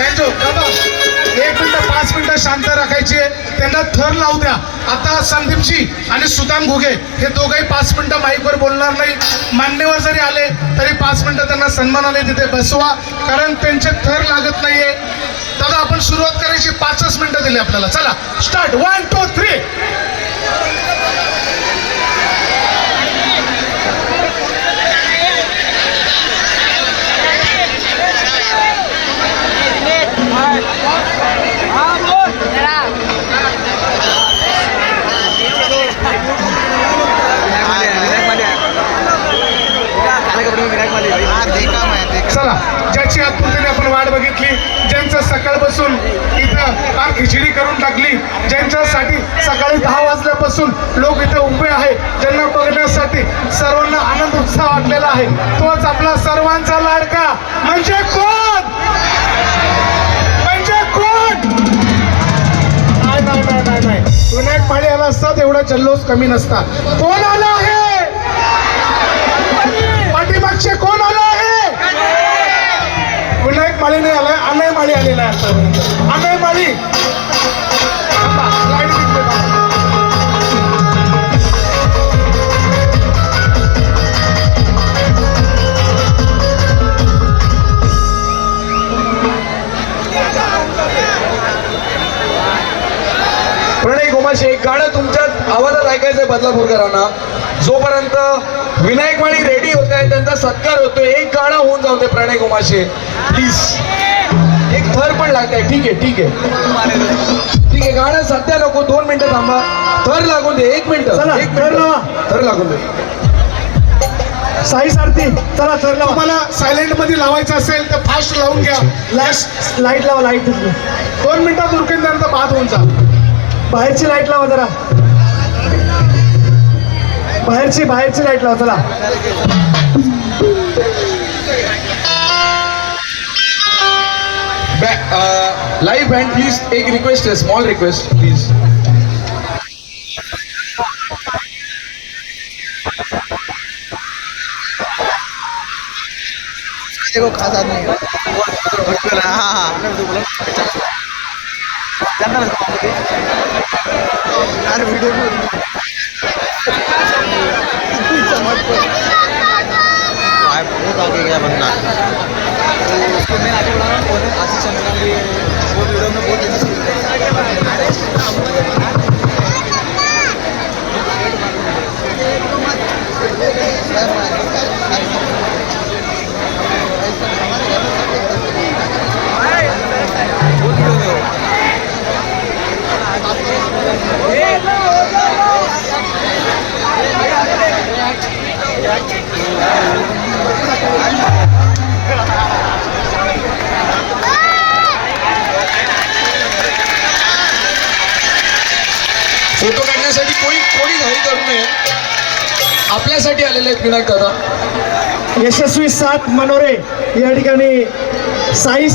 Thank you दादा. 1 minute 5 मिनिटं शांत राखायची आहे. त्यांना थर लावू द्या. आता संदीपजी आणि सुदाम घुगे हे दोघंही 5 मिनिटं माईकवर बोलणार नाही. मान्यवर जरी आले तरी 5 मिनिटं त्यांना सन्मानाने तिथे बसवा, कारण त्यांचे थर लागत नाहीये. दादा आपण सुरुवात करायची. 5च मिनिटं दिली आपल्याला. चला स्टार्ट. 1 2 3. चला, ज्याची आतुरतेने आपण वाट बघितली, ज्यांचं सकाळपासून इथं फार खिचडी करून टाकली, ज्यांच्यासाठी सकाळी 10 वाजल्यापासून लोक इथे उभे आहेत, ज्यांना बघण्यासाठी सर्वांना आनंद उत्साह वाटलेला आहे, तोच आपला सर्वांचा लाडका म्हणजे कोण? म्हणजे कोण? नाही नाही नाही नाही नाही, विनायक माळी आला असता तेवढा जल्लोष कमी नसता. कोण आला आहे? पाठीमागचे कोण आला आहे? विनायक माळी नाही आलाय, अनय माळी आलेला आहे. आता अनय माळी लाईट दिसते का? प्रणय गोमाशे, एक गाणं तुमच्यात आवाजात ऐकायचंय बदलापूरकरांना. जोपर्यंत विनायक माळी रेडी होत आहे, त्यांचा सत्कार होतोय, एक गाणं होऊन जाऊ दे प्रणय गोमाशे प्लीज. एक थर पण लागतंय. ठीक आहे ठीक आहे ठीक आहे, गाणं सध्या नको, 2 मिनिटं थांबा. थर लागून दे. 1 मिनिट. थर लागून दे. साई सारथी चला थर लावा. तुम्हाला सायलेंट मध्ये लावायचं असेल तर फास्ट लावून घ्या. लाईट लावा. लाईट 2 मिनिटात उरकेल, त्यानंतर बाद होऊन जा. बाहेरची लाईट लावा जरा. बाहेरची लाईट लावा. चला लाईव्ह बँड प्लीज. एक रिक्वेस्ट आहे, स्मॉल रिक्वेस्ट प्लीज. देखो खास आदमी है। हाँ यार वीडियो बहुत आगे गया बंदा। उसको मैं आगे बढ़ा रहा हूँ। आशीष चंद्रा भी वो वीडियो में बहुत फोटो काढण्यासाठी कोणी घाई करू नये. आपल्यासाठी आलेले आहेत विनायक दादा. यशस्वी 7 मनोरे या ठिकाणी साई